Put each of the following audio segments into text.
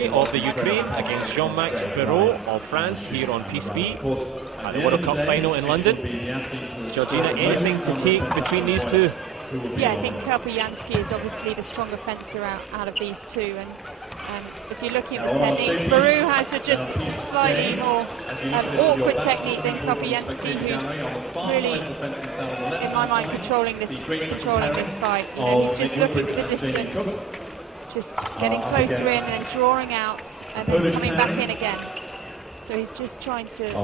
Kapiansky of the Ukraine against Jean-Max Perrault of France here on Piece B at the World Cup final in London. Georgina, anything to take between these two? Yeah, I think Kapiansky is obviously the stronger fencer out of these two, and if you're looking at the techniques, Perrault has a just slightly more awkward technique than Kapiansky, who's really, in my mind, controlling this fight. You know, he's just looking for the distance, just getting closer in and then drawing out and then coming back in again. So he's just trying to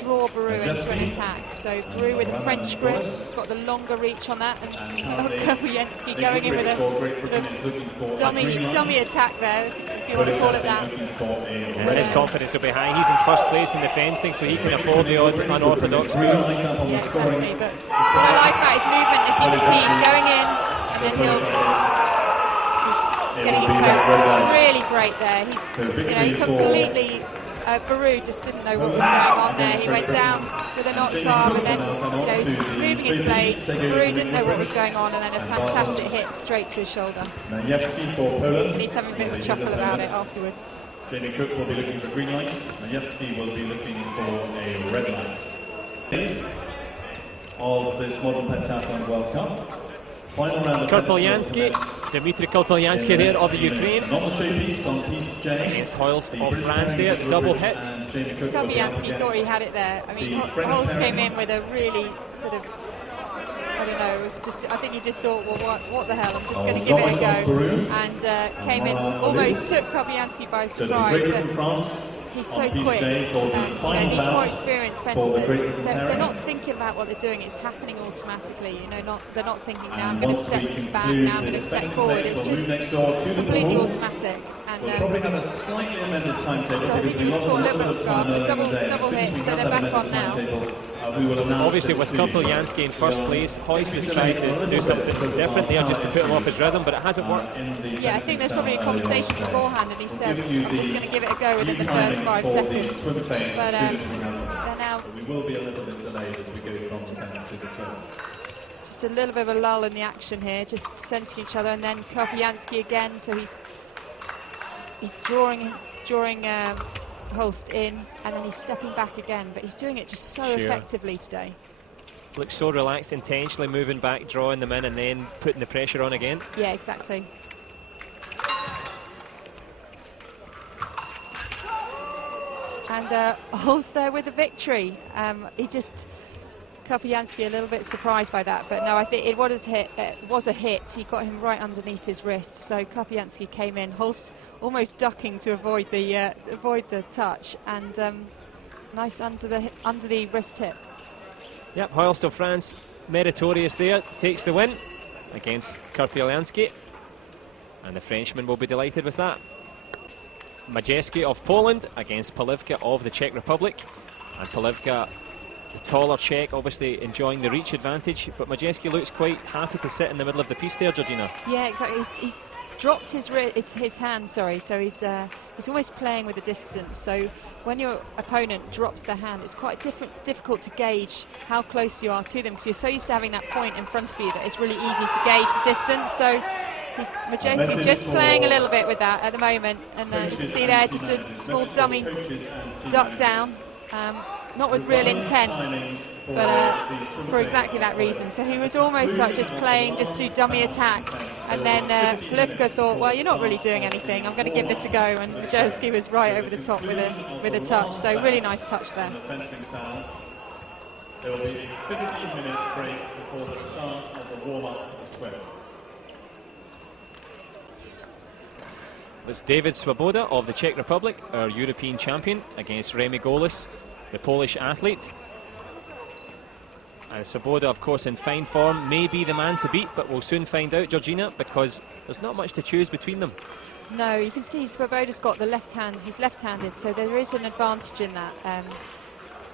draw Perrault into an attack. So Perrault with a French grip, he's got the longer reach on that, and Kapiansky going in with a sort of dummy attack there, if you want to call it that. But his confidence will be high. He's in first place in the fencing, so he can afford the unorthodox move. Yeah, exactly. But what I like about his movement is he's going in, and then he's getting his close. Really great there. He completely. Perrault just didn't know what was going on there. He went down with a knocked arm and then, moving his blade. Perrault didn't know what was going on, and then a fantastic hit straight to his shoulder. And he's having a bit of a chuckle about it afterwards. Jamie Cook will be looking for green light. Majewski will be looking for a red light. Of this modern pentathlon World Cup. Kurpelyansky, Dmitry Kurpelyansky there of the Ukraine against Holst of France there, double hit. Kurpelyansky thought he had it there. I mean, Holst came in with a really sort of, I don't know, it was just, I think he just thought, well, what the hell, I'm just going to give it a go, and came in, almost took Kurpelyansky by surprise, but he's so quick, and these more experienced fencers, they're not thinking about what they're doing, it's happening automatically, they're not thinking, now I'm going to step back, now I'm going to step forward, it's just completely automatic. And so I think he was caught a little bit off guard, but double hit, so they're back on now. Obviously with Kurpelyansky in first place, Holst has tried to do something different there just to put him off his rhythm, but it hasn't worked. Yeah, I think there's probably a conversation beforehand, and he said, I'm just going to give it a go within the first 5 seconds. But they're now we will be a little bit delayed as we go from the tennis to the swim. Just a little bit of a lull in the action here, just sensing each other, and then Kurpelyansky again, so he's drawing Holst in, and then he's stepping back again, but he's doing it just so effectively today. Looks so relaxed, intentionally moving back, drawing them in, and then putting the pressure on again. Yeah, exactly. And Holst there with the victory. Kurpelyansky a little bit surprised by that, but no, I think it was a hit. He got him right underneath his wrist, so Kurpelyansky came in. Holst almost ducking to avoid the touch, and nice under the wrist hip. Yep, Holst of France, meritorious there, takes the win against Kurpelyansky, and the Frenchman will be delighted with that. Majewski of Poland against Polivka of the Czech Republic, and Polivka, the taller Czech, obviously enjoying the reach advantage, but Majewski looks quite happy to sit in the middle of the piece there, Georgina. Yeah, exactly. He's dropped his hand, sorry, so he's almost playing with the distance. So when your opponent drops their hand, it's quite difficult to gauge how close you are to them, because you're so used to having that point in front of you that it's really easy to gauge the distance. So Majewski's just playing a little bit with that at the moment, and you can see there just a small dummy duck down. Not with real intent, but for exactly that reason. So he was almost like just playing, just do dummy attacks, and then Polivka thought, well, you're not really doing anything, I'm going to give this a go, and Majewski was right over the top with a touch, so really nice touch there. There will be a 15-minute break before the start of the warm-up of the swim. It's David Swoboda of the Czech Republic, our European champion, against Remi Golis, the Polish athlete. And Swoboda, of course, in fine form, may be the man to beat, but we'll soon find out, Georgina, because there's not much to choose between them. No, you can see Swoboda's got the left hand, he's left-handed, so there is an advantage in that.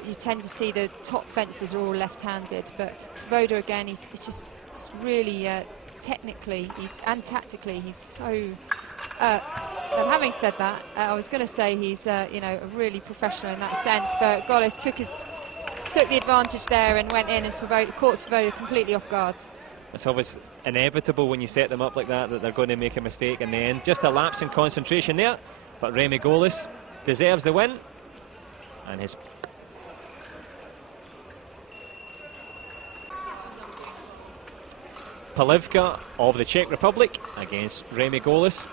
You tend to see the top fencers are all left-handed, but Swoboda, again, he's just really technically and tactically, he's so... and having said that, I was going to say he's really professional in that sense, but Golis took the advantage there and went in, and caught Swoboda completely off guard. It's always inevitable when you set them up like that they're going to make a mistake in the end. Just a lapse in concentration there, but Remy Gaulis deserves the win, and his Polivka of the Czech Republic against Remy Gaulis,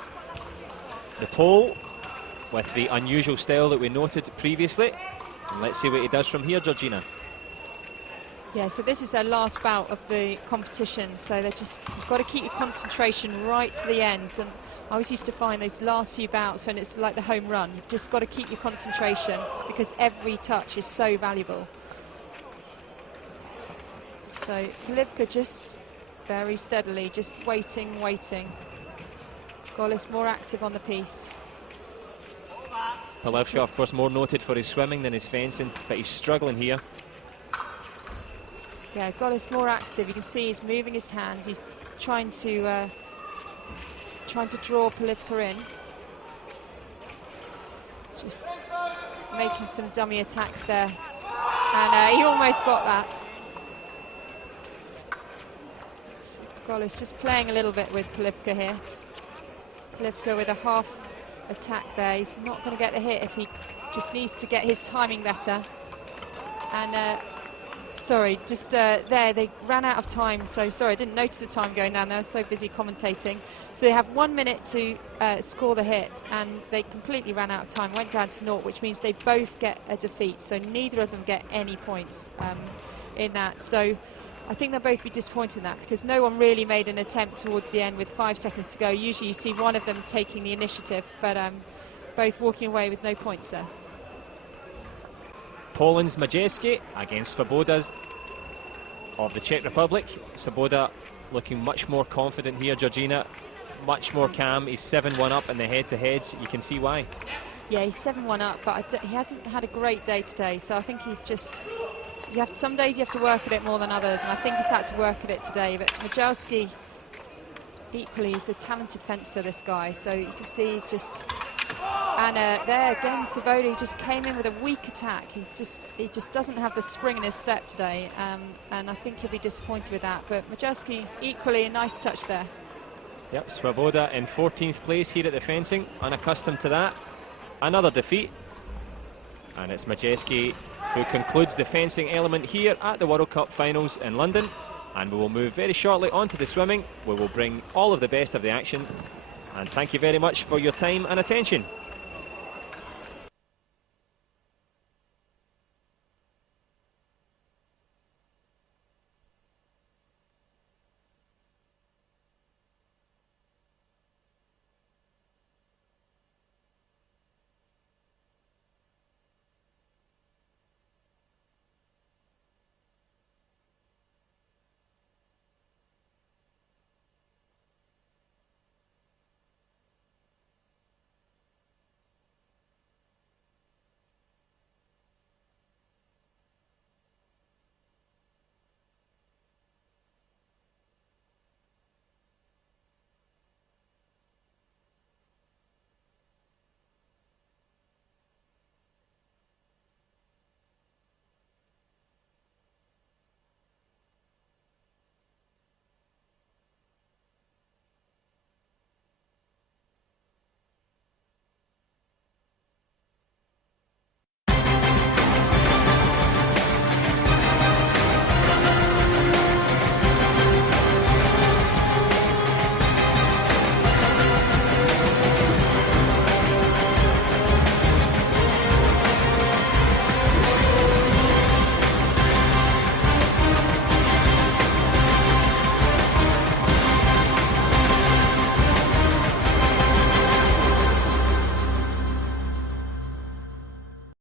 the Pole, with the unusual style that we noted previously. And let's see what he does from here, Georgina. Yeah, so this is their last bout of the competition, so you've got to keep your concentration right to the end. And I always used to find those last few bouts when it's like the home run, you've just got to keep your concentration because every touch is so valuable. So Polivka just very steadily, just waiting. Gaulis more active on the piece. Polivka, of course, more noted for his swimming than his fencing, but he's struggling here. Yeah, Gaulis more active. You can see he's moving his hands. He's trying to draw Polivka in. Just making some dummy attacks there, and he almost got that. Gaulis just playing a little bit with Polivka here. Polivka with a half attack there. He's not going to get the hit if he just needs to get his timing better. And sorry, just there they ran out of time, so sorry, I didn't notice the time going down there. I was so busy commentating. So they have 1 minute to score the hit, and they completely ran out of time, went down to 0, which means they both get a defeat, so neither of them get any points in that. So I think they'll both be disappointed in that, because no one really made an attempt towards the end with 5 seconds to go. Usually you see one of them taking the initiative, but both walking away with no points there. Poland's Majewski against Swoboda's of the Czech Republic. Swoboda looking much more confident here, Georgina, much more calm. He's 7-1 up in the head-to-heads. You can see why. Yeah, he's 7-1 up, but he hasn't had a great day today, so I think he's just... some days you have to work at it more than others, and I think he's had to work at it today. But Majewski, equally, he's a talented fencer, this guy, so you can see he's just... And there again, Swoboda just came in with a weak attack. He just doesn't have the spring in his step today, and I think he'll be disappointed with that. But Majewski, equally a nice touch there. Yep, Swoboda in 14th place here at the fencing, unaccustomed to that. Another defeat, and it's Majewski who concludes the fencing element here at the World Cup Finals in London. And we will move very shortly on to the swimming. We will bring all of the best of the action. And thank you very much for your time and attention.